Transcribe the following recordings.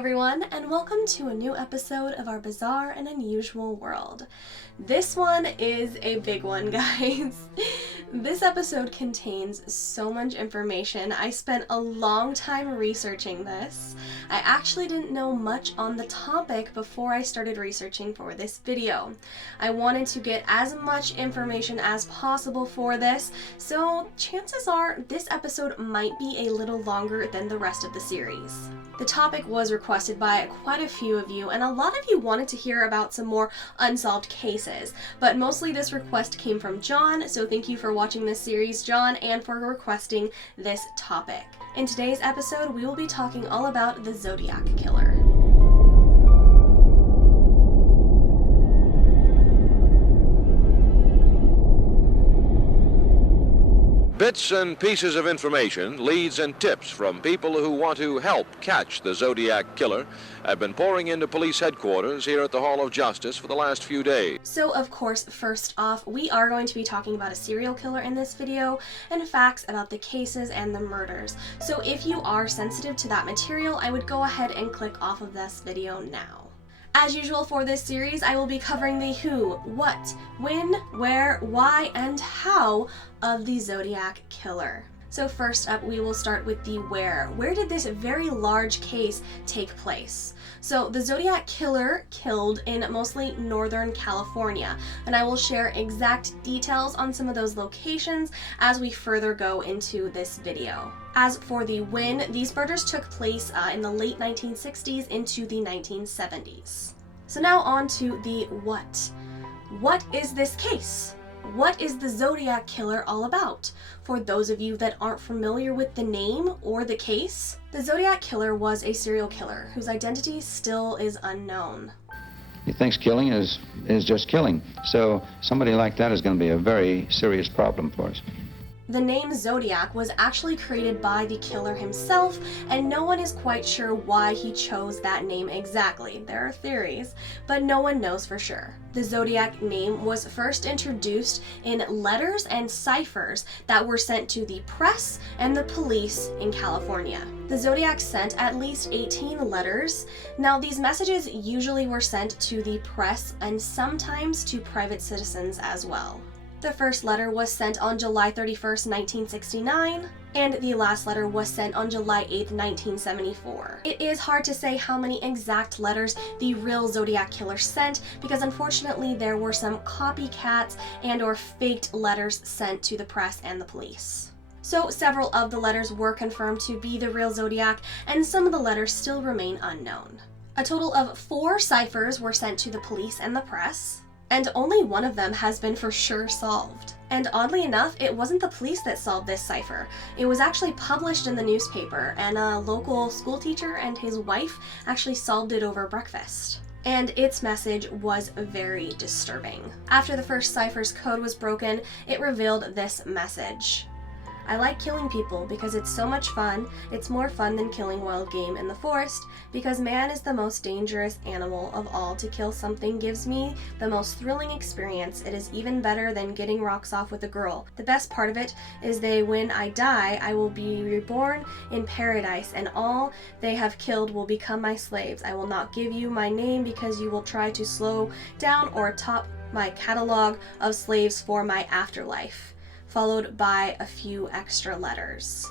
everyone, and welcome to a new episode of our bizarre and unusual world. This one is a big one, guys. This episode contains so much information. I spent a long time researching this. I actually didn't know much on the topic before I started researching for this video. I wanted to get as much information as possible for this, so chances are this episode might be a little longer than the rest of the series. The topic was requested by quite a few of you, and a lot of you wanted to hear about some more unsolved cases, but mostly this request came from John, so thank you for watching this series, John, and for requesting this topic. In today's episode, we will be talking all about the Zodiac Killer. Bits and pieces of information, leads and tips from people who want to help catch the Zodiac Killer have been pouring into police headquarters here at the Hall of Justice for the last few days. So, of course, first off, we are going to be talking about a serial killer in this video and facts about the cases and the murders. So if you are sensitive to that material, I would go ahead and click off of this video now. As usual for this series, I will be covering the who, what, when, where, why, and how of the Zodiac Killer. So first up, we will start with the where. Where did this very large case take place? So the Zodiac Killer killed in mostly Northern California, and I will share exact details on some of those locations as we further go into this video. As for the when, these murders took place in the late 1960s into the 1970s. So now on to the what. What is this case? What is the Zodiac Killer all about? For those of you that aren't familiar with the name or the case, the Zodiac Killer was a serial killer whose identity still is unknown. He thinks killing is just killing. So somebody like that is going to be a very serious problem for us. The name Zodiac was actually created by the killer himself, and no one is quite sure why he chose that name exactly. There are theories, but no one knows for sure. The Zodiac name was first introduced in letters and ciphers that were sent to the press and the police in California. The Zodiac sent at least 18 letters. Now, these messages usually were sent to the press and sometimes to private citizens as well. The first letter was sent on July 31st, 1969, and the last letter was sent on July 8th, 1974. It is hard to say how many exact letters the real Zodiac Killer sent because unfortunately there were some copycats and or faked letters sent to the press and the police. So several of the letters were confirmed to be the real Zodiac, and some of the letters still remain unknown. A total of 4 ciphers were sent to the police and the press, and only one of them has been for sure solved. And oddly enough, it wasn't the police that solved this cipher. It was actually published in the newspaper, and a local school teacher and his wife actually solved it over breakfast. And its message was very disturbing. After the first cipher's code was broken, it revealed this message. I like killing people because it's so much fun. It's more fun than killing wild game in the forest because man is the most dangerous animal of all. To kill something gives me the most thrilling experience. It is even better than getting rocks off with a girl. The best part of it is that when I die, I will be reborn in paradise and all they have killed will become my slaves. I will not give you my name because you will try to slow down or top my catalog of slaves for my afterlife, followed by a few extra letters.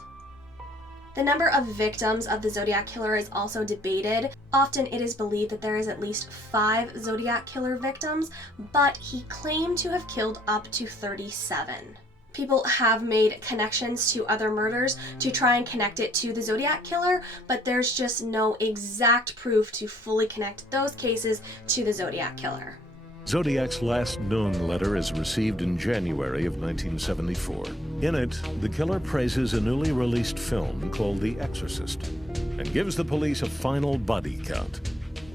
The number of victims of the Zodiac Killer is also debated. Often it is believed that there is at least 5 Zodiac Killer victims, but he claimed to have killed up to 37. People have made connections to other murders to try and connect it to the Zodiac Killer, but there's just no exact proof to fully connect those cases to the Zodiac Killer. Zodiac's last known letter is received in January of 1974. In it, the killer praises a newly released film called The Exorcist and gives the police a final body count.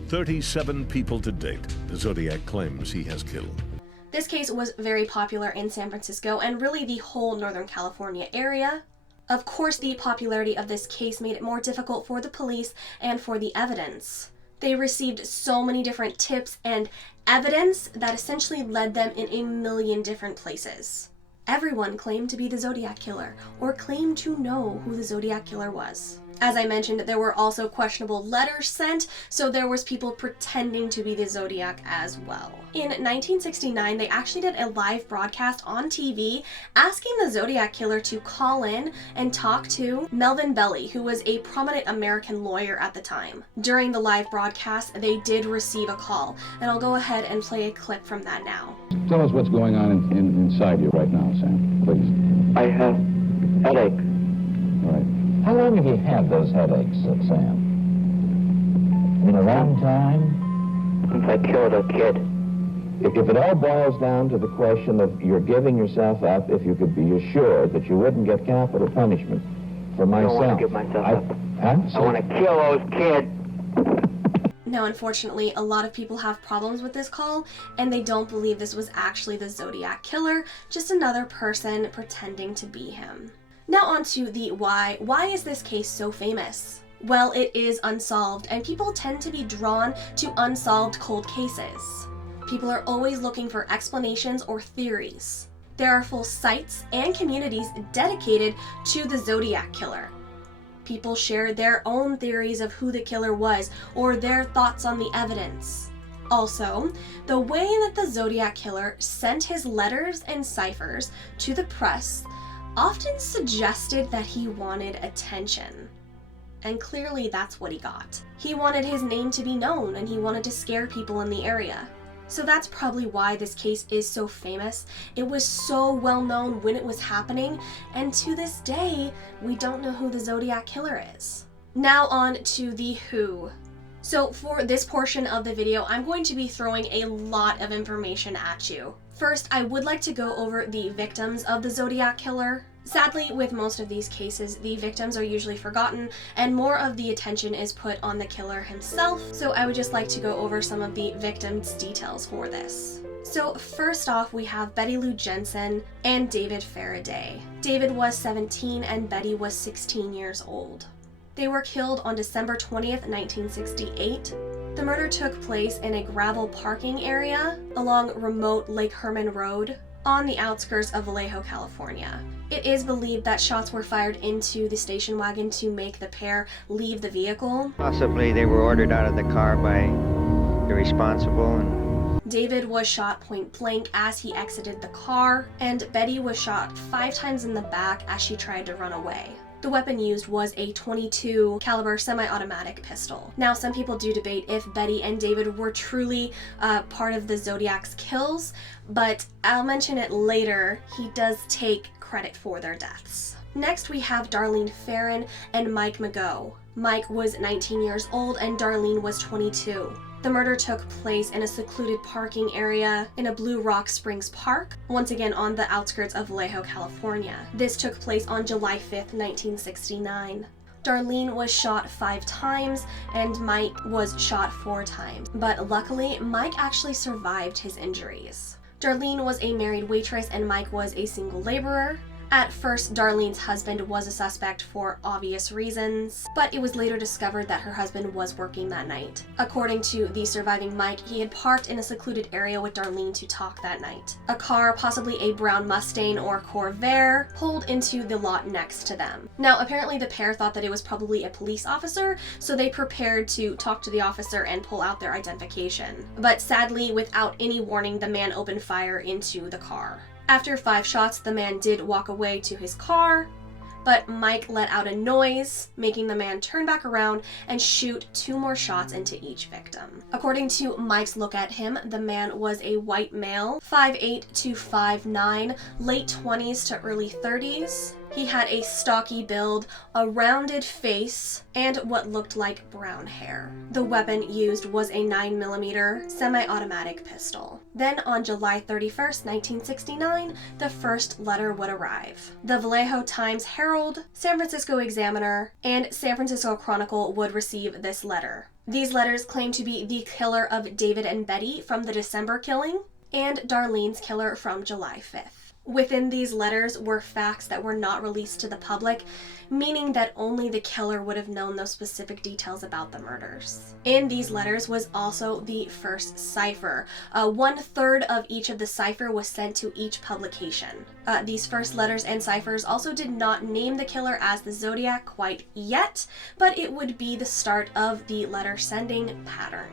37 people to date the Zodiac claims he has killed. This case was very popular in San Francisco and really the whole Northern California area. Of course, the popularity of this case made it more difficult for the police and for the evidence. They received so many different tips and evidence that essentially led them in a million different places. Everyone claimed to be the Zodiac Killer or claimed to know who the Zodiac Killer was. As I mentioned, there were also questionable letters sent, so there was people pretending to be the Zodiac as well. In 1969, they actually did a live broadcast on TV asking the Zodiac killer to call in and talk to Melvin Belli, who was a prominent American lawyer at the time. During the live broadcast, they did receive a call, and I'll go ahead and play a clip from that now. Tell us what's going on inside you right now, Sam, please. I have headache. All right. How long have you had those headaches, Sam? In a long time? Since I killed a kid. If it all boils down to the question of you're giving yourself up, if you could be assured that you wouldn't get capital punishment for myself. I don't want to give myself up. Huh? I want to kill those kids. Now, unfortunately, a lot of people have problems with this call, and they don't believe this was actually the Zodiac killer, just another person pretending to be him. Now on to the why. Why is this case so famous? Well, it is unsolved, and people tend to be drawn to unsolved cold cases. People are always looking for explanations or theories. There are full sites and communities dedicated to the Zodiac killer. People share their own theories of who the killer was or their thoughts on the evidence. Also, the way that the Zodiac killer sent his letters and ciphers to the press often suggested that he wanted attention. And clearly that's what he got. He wanted his name to be known, and he wanted to scare people in the area. So that's probably why this case is so famous. It was so well known when it was happening, and to this day, we don't know who the Zodiac killer is. Now on to the who. So for this portion of the video, I'm going to be throwing a lot of information at you. First, I would like to go over the victims of the Zodiac killer. Sadly, with most of these cases, the victims are usually forgotten and more of the attention is put on the killer himself, so I would just like to go over some of the victims' details for this. So first off, we have Betty Lou Jensen and David Faraday. David was 17 and Betty was 16 years old. They were killed on December 20th, 1968. The murder took place in a gravel parking area along remote Lake Herman Road on the outskirts of Vallejo, California. It is believed that shots were fired into the station wagon to make the pair leave the vehicle. Possibly they were ordered out of the car by the responsible. David was shot point blank as he exited the car, and Betty was shot 5 times in the back as she tried to run away. The weapon used was a .22 caliber semi-automatic pistol. Now, some people do debate if Betty and David were truly part of the Zodiac's kills, but I'll mention it later. He does take credit for their deaths. Next, we have Darlene Ferrin and Mike Mageau. Mike was 19 years old and Darlene was 22. The murder took place in a secluded parking area in a Blue Rock Springs park, once again on the outskirts of Vallejo, California. This took place on July 5th, 1969. Darlene was shot 5 times and Mike was shot 4 times, but luckily Mike actually survived his injuries. Darlene was a married waitress and Mike was a single laborer. At first, Darlene's husband was a suspect for obvious reasons, but it was later discovered that her husband was working that night. According to the surviving Mike, he had parked in a secluded area with Darlene to talk that night. A car, possibly a brown Mustang or Corvair, pulled into the lot next to them. Now, apparently the pair thought that it was probably a police officer, so they prepared to talk to the officer and pull out their identification. But sadly, without any warning, the man opened fire into the car. After 5 shots, the man did walk away to his car, but Mike let out a noise, making the man turn back around and shoot 2 more shots into each victim. According to Mike's look at him, the man was a white male, 5'8" to 5'9", late 20s to early 30s. He had a stocky build, a rounded face, and what looked like brown hair. The weapon used was a 9mm semi-automatic pistol. Then on July 31st, 1969, the first letter would arrive. The Vallejo Times-Herald, San Francisco Examiner, and San Francisco Chronicle would receive this letter. These letters claim to be the killer of David and Betty from the December killing, and Darlene's killer from July 5th. Within these letters were facts that were not released to the public, meaning that only the killer would have known those specific details about the murders. In these letters was also the first cipher. 1/3 of each of the cipher was sent to each publication. These first letters and ciphers also did not name the killer as the Zodiac quite yet, but it would be the start of the letter sending pattern.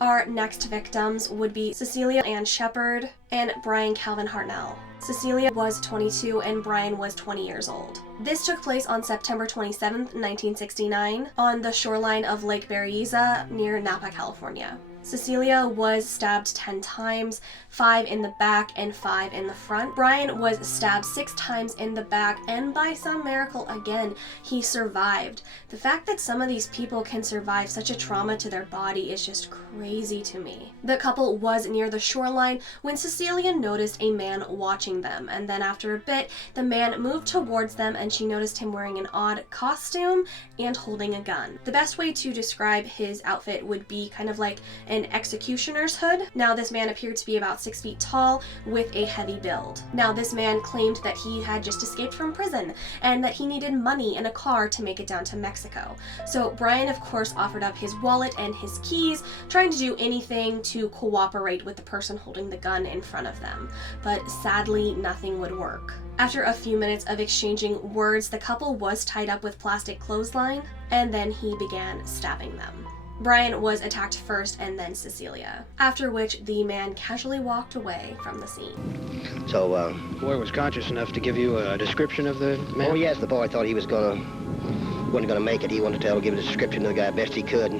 Our next victims would be Cecilia Ann Shepard and Brian Calvin Hartnell. Cecilia was 22 and Brian was 20 years old. This took place on September 27, 1969, on the shoreline of Lake Berryessa near Napa, California. Cecilia was stabbed 10 times, 5 in the back and 5 in the front. Brian was stabbed 6 times in the back, and by some miracle again, he survived. The fact that some of these people can survive such a trauma to their body is just crazy to me. The couple was near the shoreline when Cecilia noticed a man watching them, and then after a bit, the man moved towards them and she noticed him wearing an odd costume and holding a gun. The best way to describe his outfit would be kind of like an executioner's hood. Now, this man appeared to be about 6 feet tall with a heavy build. Now, this man claimed that he had just escaped from prison and that he needed money and a car to make it down to Mexico. So Brian, of course, offered up his wallet and his keys, trying to do anything to cooperate with the person holding the gun in front of them. But sadly, nothing would work. After a few minutes of exchanging words, the couple was tied up with plastic clothesline, and then he began stabbing them. Brian was attacked first and then Cecilia, after which the man casually walked away from the scene. So, the boy was conscious enough to give you a description of the man? Oh, yes, the boy thought he wasn't gonna make it. He wanted to give a description of the guy best he could.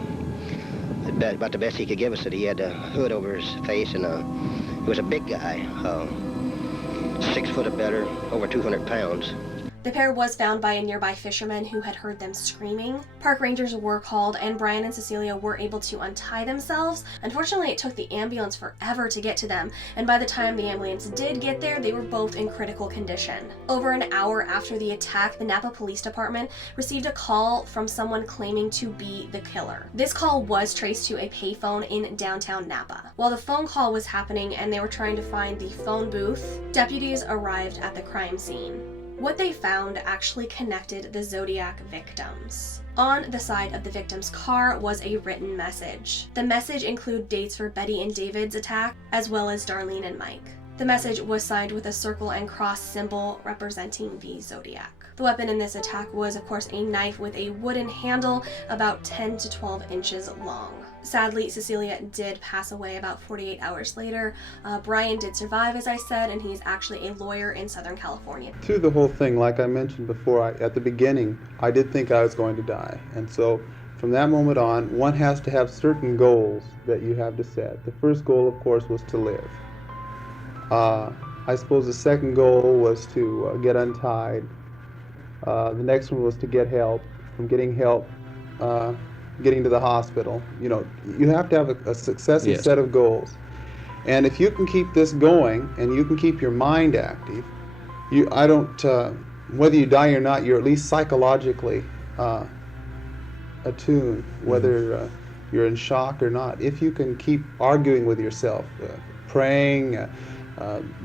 About the best he could give us, that he had a hood over his face, and he was a big guy, 6 foot or better, over 200 pounds. The pair was found by a nearby fisherman who had heard them screaming. Park rangers were called and Brian and Cecilia were able to untie themselves. Unfortunately, it took the ambulance forever to get to them, and by the time the ambulance did get there, they were both in critical condition. Over an hour after the attack, the Napa Police Department received a call from someone claiming to be the killer. This call was traced to a payphone in downtown Napa. While the phone call was happening and they were trying to find the phone booth, deputies arrived at the crime scene. What they found actually connected the Zodiac victims. On the side of the victim's car was a written message. The message included dates for Betty and David's attack, as well as Darlene and Mike. The message was signed with a circle and cross symbol representing the Zodiac. The weapon in this attack was, of course, a knife with a wooden handle about 10 to 12 inches long. Sadly, Cecilia did pass away about 48 hours later. Brian did survive, as I said, and he's actually a lawyer in Southern California. Through the whole thing, like I mentioned before, at the beginning, I did think I was going to die. And so from that moment on, one has to have certain goals that you have to set. The first goal, of course, was to live. I suppose the second goal was to get untied. The next one was to get help. From getting help, getting to the hospital. You know, you have to have a successive set of goals. And if you can keep this going and you can keep your mind active, whether you die or not, you're at least psychologically attuned, whether you're in shock or not. If you can keep arguing with yourself, praying,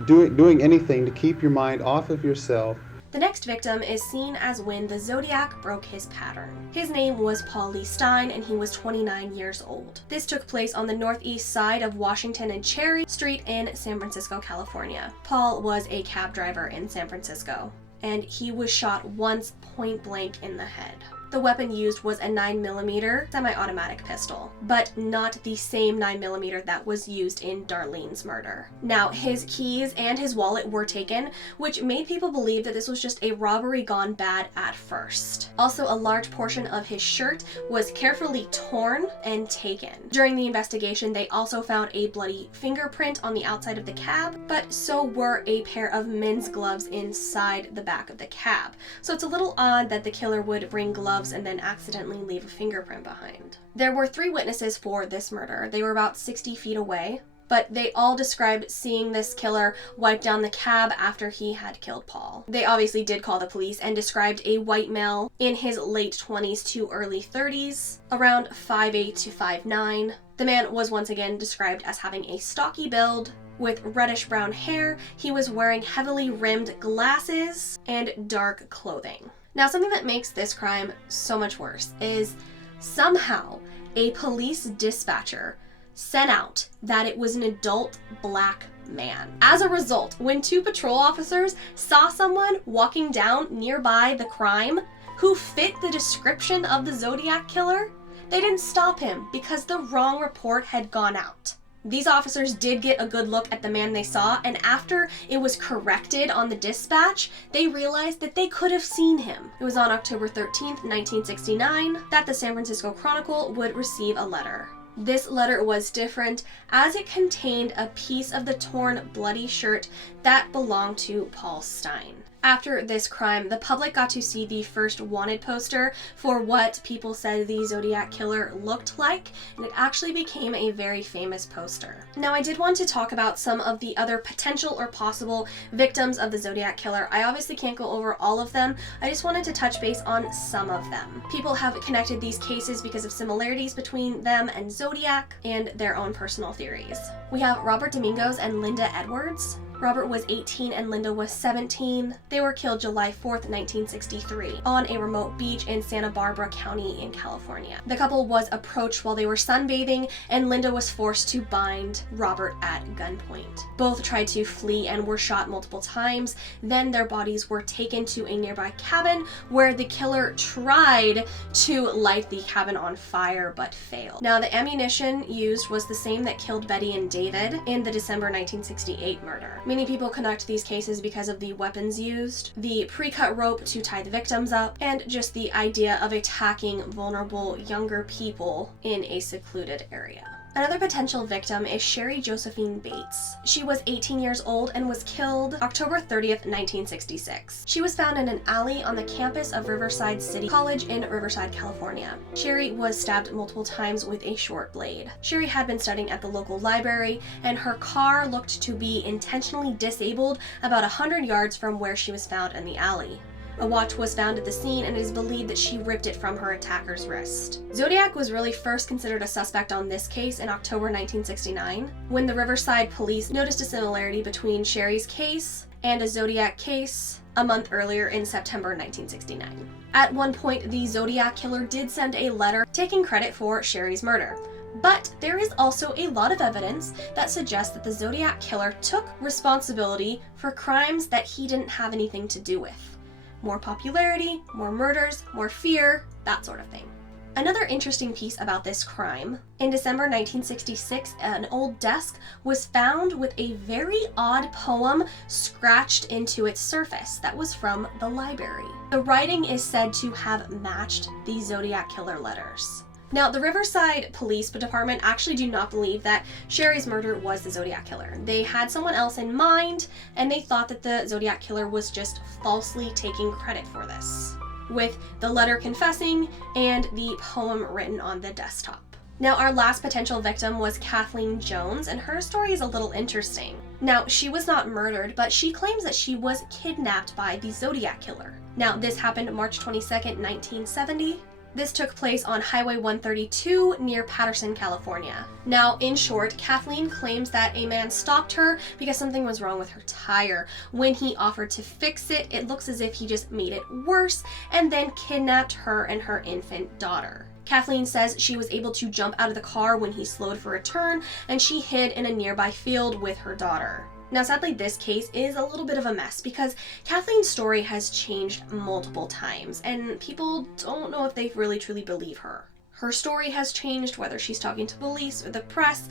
doing anything to keep your mind off of yourself. The next victim is seen as when the Zodiac broke his pattern. His name was Paul Lee Stein, and he was 29 years old. This took place on the northeast side of Washington and Cherry Street in San Francisco, California. Paul was a cab driver in San Francisco, and he was shot once point blank in the head. The weapon used was a 9mm semi-automatic pistol, but not the same 9mm that was used in Darlene's murder. Now, his keys and his wallet were taken, which made people believe that this was just a robbery gone bad at first. Also, a large portion of his shirt was carefully torn and taken. During the investigation, they also found a bloody fingerprint on the outside of the cab, but so were a pair of men's gloves inside the back of the cab. So it's a little odd that the killer would bring gloves and then accidentally leave a fingerprint behind. There were 3 witnesses for this murder. They were about 60 feet away, but they all described seeing this killer wipe down the cab after he had killed Paul. They obviously did call the police and described a white male in his late 20s to early 30s, around 5'8" to 5'9". The man was once again described as having a stocky build, with reddish brown hair. He was wearing heavily rimmed glasses and dark clothing. Now, something that makes this crime so much worse is somehow a police dispatcher sent out that it was an adult black man. As a result, when 2 patrol officers saw someone walking down nearby the crime who fit the description of the Zodiac killer, they didn't stop him because the wrong report had gone out. These officers did get a good look at the man they saw, and after it was corrected on the dispatch, they realized that they could have seen him. It was on October 13th, 1969, that the San Francisco Chronicle would receive a letter. This letter was different as it contained a piece of the torn, bloody shirt that belonged to Paul Stine. After this crime, the public got to see the first wanted poster for what people said the Zodiac killer looked like, and it actually became a very famous poster. Now, I did want to talk about some of the other potential or possible victims of the Zodiac killer. I obviously can't go over all of them. I just wanted to touch base on some of them. People have connected these cases because of similarities between them and Zodiac and their own personal theories. We have Robert Domingos and Linda Edwards. Robert was 18 and Linda was 17. They were killed July 4th, 1963, on a remote beach in Santa Barbara County in California. The couple was approached while they were sunbathing, and Linda was forced to bind Robert at gunpoint. Both tried to flee and were shot multiple times. Then their bodies were taken to a nearby cabin where the killer tried to light the cabin on fire but failed. Now, the ammunition used was the same that killed Betty and David in the December 1968 murder. Many people connect these cases because of the weapons used, the pre-cut rope to tie the victims up, and just the idea of attacking vulnerable younger people in a secluded area. Another potential victim is Sherry Josephine Bates. She was 18 years old and was killed October 30th, 1966. She was found in an alley on the campus of Riverside City College in Riverside, California. Sherry was stabbed multiple times with a short blade. Sherry had been studying at the local library, and her car looked to be intentionally disabled about 100 yards from where she was found in the alley. A watch was found at the scene, and it is believed that she ripped it from her attacker's wrist. Zodiac was really first considered a suspect on this case in October 1969, when the Riverside police noticed a similarity between Sherry's case and a Zodiac case a month earlier in September 1969. At one point, the Zodiac killer did send a letter taking credit for Sherry's murder. But there is also a lot of evidence that suggests that the Zodiac killer took responsibility for crimes that he didn't have anything to do with. More popularity, more murders, more fear, that sort of thing. Another interesting piece about this crime, in December 1966, an old desk was found with a very odd poem scratched into its surface that was from the library. The writing is said to have matched the Zodiac killer letters. Now, the Riverside Police Department actually do not believe that Sherry's murder was the Zodiac killer. They had someone else in mind, and they thought that the Zodiac killer was just falsely taking credit for this, with the letter confessing and the poem written on the desktop. Now, our last potential victim was Kathleen Jones, and her story is a little interesting. Now, she was not murdered, but she claims that she was kidnapped by the Zodiac killer. Now, this happened March 22nd, 1970. This took place on Highway 132 near Patterson, California. Now, in short, Kathleen claims that a man stopped her because something was wrong with her tire. When he offered to fix it, it looks as if he just made it worse and then kidnapped her and her infant daughter. Kathleen says she was able to jump out of the car when he slowed for a turn, and she hid in a nearby field with her daughter. Now, sadly, this case is a little bit of a mess because Kathleen's story has changed multiple times, and people don't know if they really truly believe her. Her story has changed, whether she's talking to police or the press.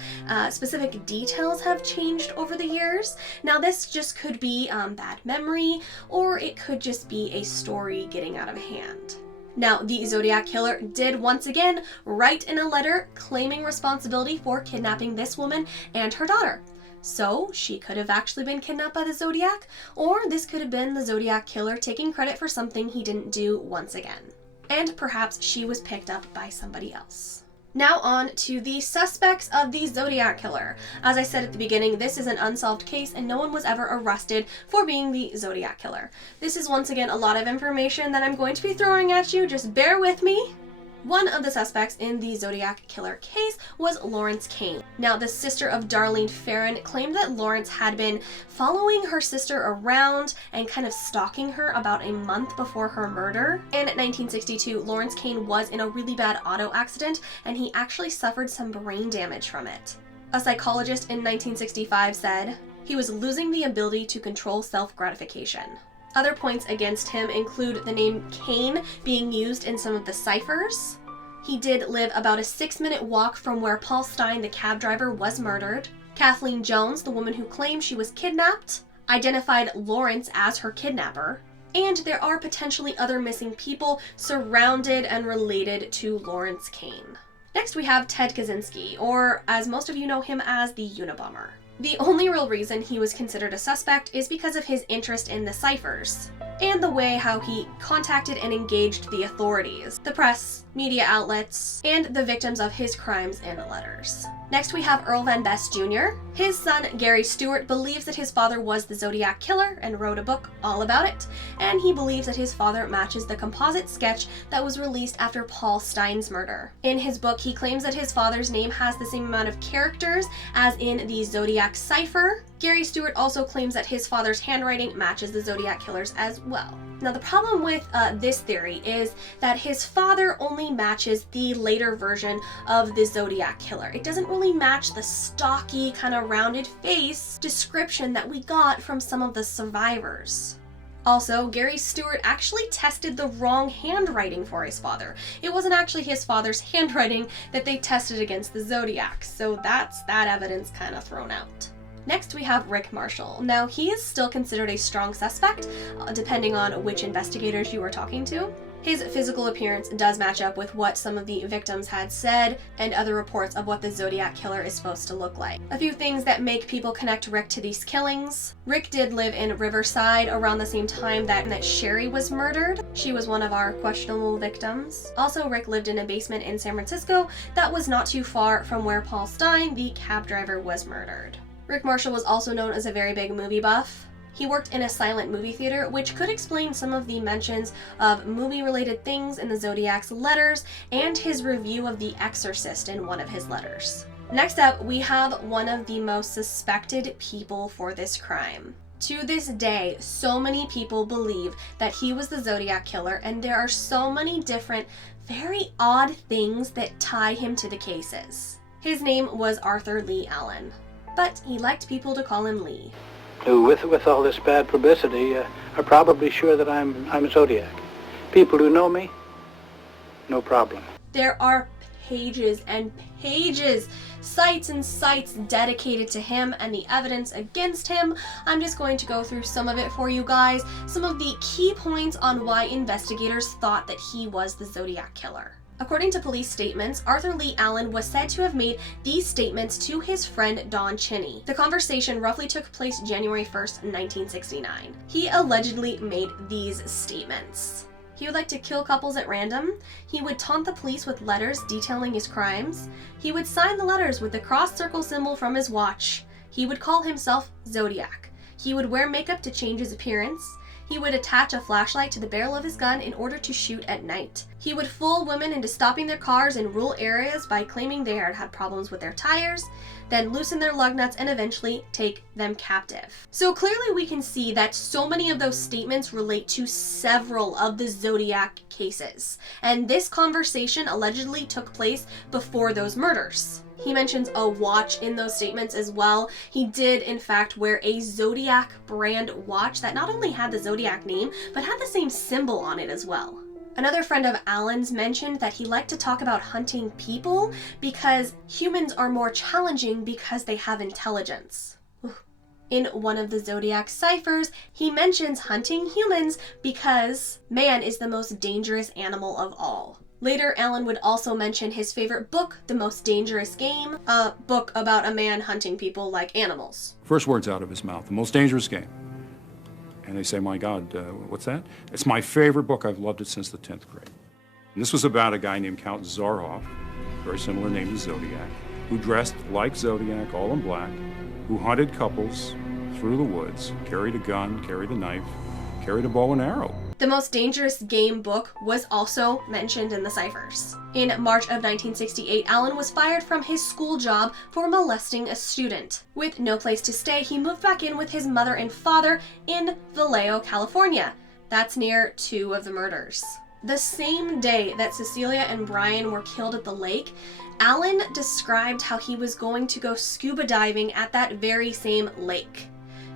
Specific details have changed over the years. Now, this just could be bad memory, or it could just be a story getting out of hand. Now, the Zodiac killer did once again write in a letter claiming responsibility for kidnapping this woman and her daughter. So, she could have actually been kidnapped by the Zodiac, or this could have been the Zodiac killer taking credit for something he didn't do once again. And perhaps she was picked up by somebody else. Now on to the suspects of the Zodiac killer. As I said at the beginning, this is an unsolved case and no one was ever arrested for being the Zodiac killer. This is once again a lot of information that I'm going to be throwing at you, just bear with me. One of the suspects in the Zodiac killer case was Lawrence Kane. Now, the sister of Darlene Ferrin claimed that Lawrence had been following her sister around and kind of stalking her about a month before her murder. And in 1962, Lawrence Kane was in a really bad auto accident, and he actually suffered some brain damage from it. A psychologist in 1965 said, "He was losing the ability to control self-gratification." Other points against him include the name Kane being used in some of the ciphers. He did live about a 6-minute walk from where Paul Stine, the cab driver, was murdered. Kathleen Jones, the woman who claimed she was kidnapped, identified Lawrence as her kidnapper. And there are potentially other missing people surrounded and related to Lawrence Kane. Next we have Ted Kaczynski, or as most of you know him as the Unabomber. The only real reason he was considered a suspect is because of his interest in the ciphers, and the way how he contacted and engaged the authorities, the press, media outlets, and the victims of his crimes in letters. Next we have Earl Van Best Jr. His son, Gary Stewart, believes that his father was the Zodiac killer and wrote a book all about it, and he believes that his father matches the composite sketch that was released after Paul Stine's murder. In his book, he claims that his father's name has the same amount of characters as in the Zodiac cipher. Gary Stewart also claims that his father's handwriting matches the Zodiac killer's as well. Now, the problem with this theory is that his father only matches the later version of the Zodiac killer. It doesn't really match the stocky, kind of rounded face description that we got from some of the survivors. Also, Gary Stewart actually tested the wrong handwriting for his father. It wasn't actually his father's handwriting that they tested against the Zodiac, so that's that evidence kind of thrown out. Next, we have Rick Marshall. Now, he is still considered a strong suspect, depending on which investigators you are talking to. His physical appearance does match up with what some of the victims had said and other reports of what the Zodiac killer is supposed to look like. A few things that make people connect Rick to these killings. Rick did live in Riverside around the same time that Sherry was murdered. She was one of our questionable victims. Also, Rick lived in a basement in San Francisco that was not too far from where Paul Stine, the cab driver, was murdered. Rick Marshall was also known as a very big movie buff. He worked in a silent movie theater, which could explain some of the mentions of movie-related things in the Zodiac's letters and his review of The Exorcist in one of his letters. Next up, we have one of the most suspected people for this crime. To this day, so many people believe that he was the Zodiac killer, and there are so many different, very odd things that tie him to the cases. His name was Arthur Lee Allen, but he liked people to call him Lee. With all this bad publicity, are probably sure that I'm Zodiac. People who know me, no problem. There are pages and pages, sites and sites dedicated to him and the evidence against him. I'm just going to go through some of it for you guys, some of the key points on why investigators thought that he was the Zodiac killer. According to police statements, Arthur Lee Allen was said to have made these statements to his friend Don Chinney. The conversation roughly took place January 1st, 1969. He allegedly made these statements. He would like to kill couples at random. He would taunt the police with letters detailing his crimes. He would sign the letters with the cross-circle symbol from his watch. He would call himself Zodiac. He would wear makeup to change his appearance. He would attach a flashlight to the barrel of his gun in order to shoot at night. He would fool women into stopping their cars in rural areas by claiming they had problems with their tires, then loosen their lug nuts and eventually take them captive. So clearly we can see that so many of those statements relate to several of the Zodiac cases. And this conversation allegedly took place before those murders. He mentions a watch in those statements as well. He did, in fact, wear a Zodiac brand watch that not only had the Zodiac name, but had the same symbol on it as well. Another friend of Allen's mentioned that he liked to talk about hunting people because humans are more challenging because they have intelligence. In one of the Zodiac ciphers, he mentions hunting humans because man is the most dangerous animal of all. Later, Allen would also mention his favorite book, The Most Dangerous Game, a book about a man hunting people like animals. First words out of his mouth, the most dangerous game. And they say, my God, what's that? It's my favorite book. I've loved it since the 10th grade. And this was about a guy named Count Zarhoff, very similar name to Zodiac, who dressed like Zodiac, all in black, who hunted couples through the woods, carried a gun, carried a knife, carried a bow and arrow. The Most Dangerous Game book was also mentioned in the ciphers. In March of 1968, Allen was fired from his school job for molesting a student. With no place to stay, he moved back in with his mother and father in Vallejo, California. That's near 2 of the murders. The same day that Cecilia and Brian were killed at the lake, Allen described how he was going to go scuba diving at that very same lake.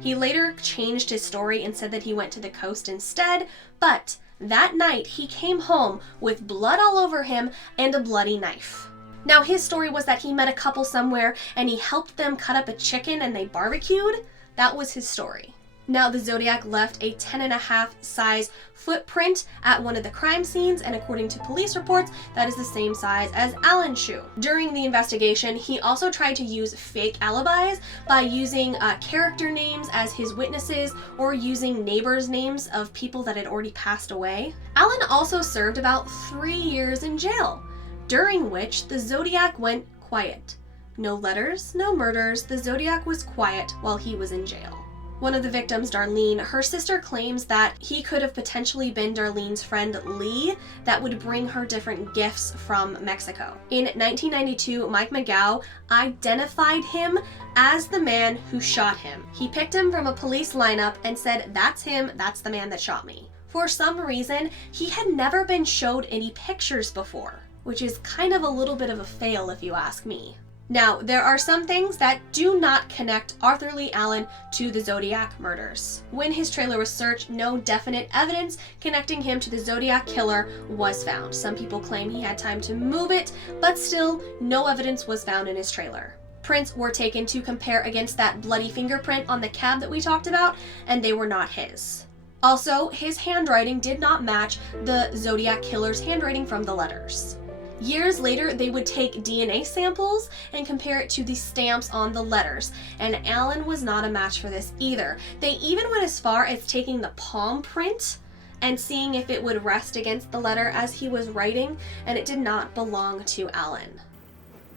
He later changed his story and said that he went to the coast instead, but that night he came home with blood all over him and a bloody knife. Now his story was that he met a couple somewhere and he helped them cut up a chicken and they barbecued. That was his story. Now the Zodiac left a 10.5 size footprint at one of the crime scenes, and according to police reports, that is the same size as Allen's shoe. During the investigation, he also tried to use fake alibis by using character names as his witnesses or using neighbors' names of people that had already passed away. Allen also served about 3 years in jail, during which the Zodiac went quiet. No letters, no murders, the Zodiac was quiet while he was in jail. One of the victims, Darlene, her sister claims that he could have potentially been Darlene's friend Lee that would bring her different gifts from Mexico. In 1992, Mike McGow identified him as the man who shot him. He picked him from a police lineup and said, "That's him, that's the man that shot me." For some reason, he had never been showed any pictures before, which is kind of a little bit of a fail if you ask me. Now, there are some things that do not connect Arthur Lee Allen to the Zodiac murders. When his trailer was searched, no definite evidence connecting him to the Zodiac killer was found. Some people claim he had time to move it, but still, no evidence was found in his trailer. Prints were taken to compare against that bloody fingerprint on the cab that we talked about, and they were not his. Also, his handwriting did not match the Zodiac killer's handwriting from the letters. Years later, they would take DNA samples and compare it to the stamps on the letters, and Allen was not a match for this either. They even went as far as taking the palm print and seeing if it would rest against the letter as he was writing, and it did not belong to Allen.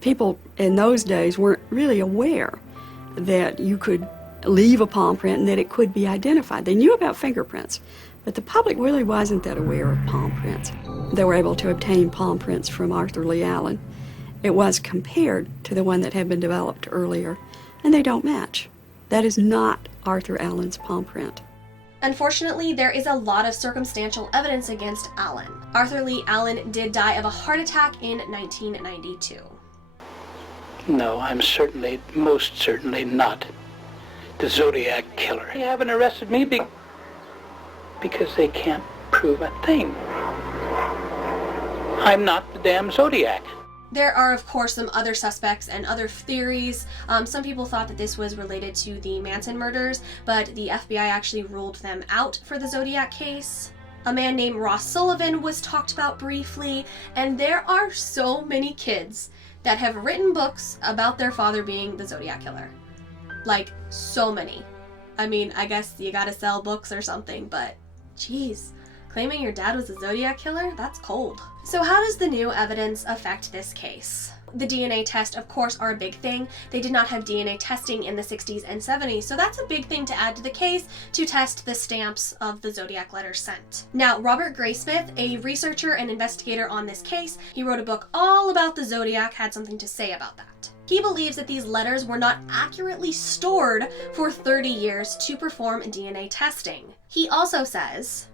People in those days weren't really aware that you could leave a palm print and that it could be identified. They knew about fingerprints, but the public really wasn't that aware of palm prints. They were able to obtain palm prints from Arthur Lee Allen. It was compared to the one that had been developed earlier, and they don't match. That is not Arthur Allen's palm print. Unfortunately, there is a lot of circumstantial evidence against Allen. Arthur Lee Allen did die of a heart attack in 1992. No, I'm most certainly not the Zodiac killer. They haven't arrested me because they can't prove a thing. I'm not the damn Zodiac. There are, of course, some other suspects and other theories. Some people thought that this was related to the Manson murders, but the FBI actually ruled them out for the Zodiac case. A man named Ross Sullivan was talked about briefly, and there are so many kids that have written books about their father being the Zodiac killer. Like, so many. I mean, I guess you gotta sell books or something, but geez, claiming your dad was a Zodiac killer? That's cold. So how does the new evidence affect this case? The DNA tests, of course, are a big thing. They did not have DNA testing in the 60s and 70s, so that's a big thing to add to the case to test the stamps of the Zodiac letters sent. Now, Robert Graysmith, a researcher and investigator on this case, he wrote a book all about the Zodiac, had something to say about that. He believes that these letters were not accurately stored for 30 years to perform DNA testing. He also says,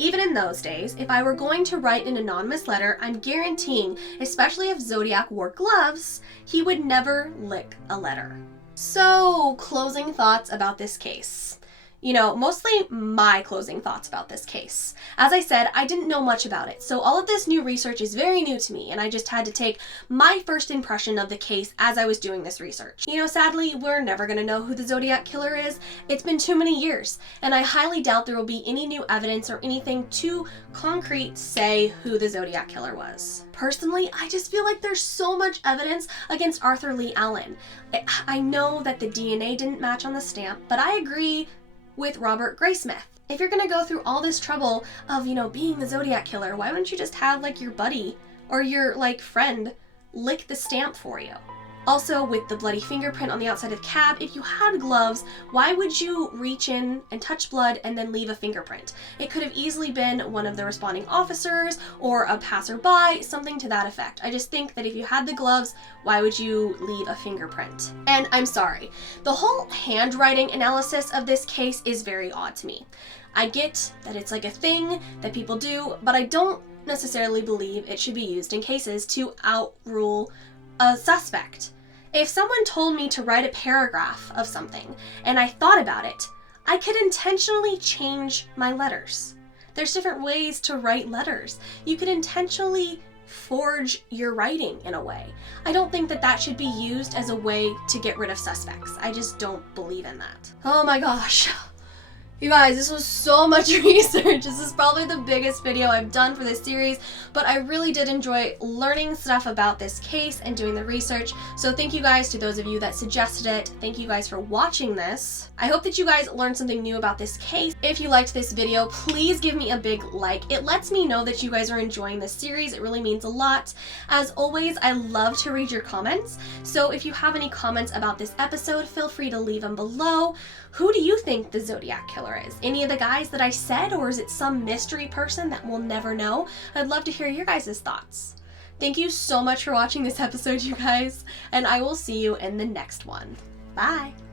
even in those days, if I were going to write an anonymous letter, I'm guaranteeing, especially if Zodiac wore gloves, he would never lick a letter. So, closing thoughts about this case. You know, mostly my closing thoughts about this case. As I said, I didn't know much about it, so all of this new research is very new to me, and I just had to take my first impression of the case as I was doing this research. You know, sadly, we're never gonna know who the Zodiac killer is. It's been too many years, and I highly doubt there will be any new evidence or anything too concrete say who the Zodiac killer was. Personally, I just feel like there's so much evidence against Arthur Lee Allen. I know that the DNA didn't match on the stamp, but I agree with Robert Graysmith. If you're gonna go through all this trouble of, you know, being the Zodiac killer, why wouldn't you just have like your buddy or your like friend lick the stamp for you? Also, with the bloody fingerprint on the outside of the cab, if you had gloves, why would you reach in and touch blood and then leave a fingerprint? It could have easily been one of the responding officers or a passerby, something to that effect. I just think that if you had the gloves, why would you leave a fingerprint? And I'm sorry, the whole handwriting analysis of this case is very odd to me. I get that it's like a thing that people do, but I don't necessarily believe it should be used in cases to outrule a suspect. If someone told me to write a paragraph of something and I thought about it, I could intentionally change my letters. There's different ways to write letters. You could intentionally forge your writing in a way. I don't think that that should be used as a way to get rid of suspects. I just don't believe in that. Oh my gosh. You guys, this was so much research. This is probably the biggest video I've done for this series, but I really did enjoy learning stuff about this case and doing the research. So thank you guys to those of you that suggested it. Thank you guys for watching this. I hope that you guys learned something new about this case. If you liked this video, please give me a big like. It lets me know that you guys are enjoying this series. It really means a lot. As always, I love to read your comments. So if you have any comments about this episode, feel free to leave them below. Who do you think the Zodiac Killer is? Any of the guys that I said, or is it some mystery person that we'll never know? I'd love to hear your guys' thoughts. Thank you so much for watching this episode, you guys, and I will see you in the next one. Bye!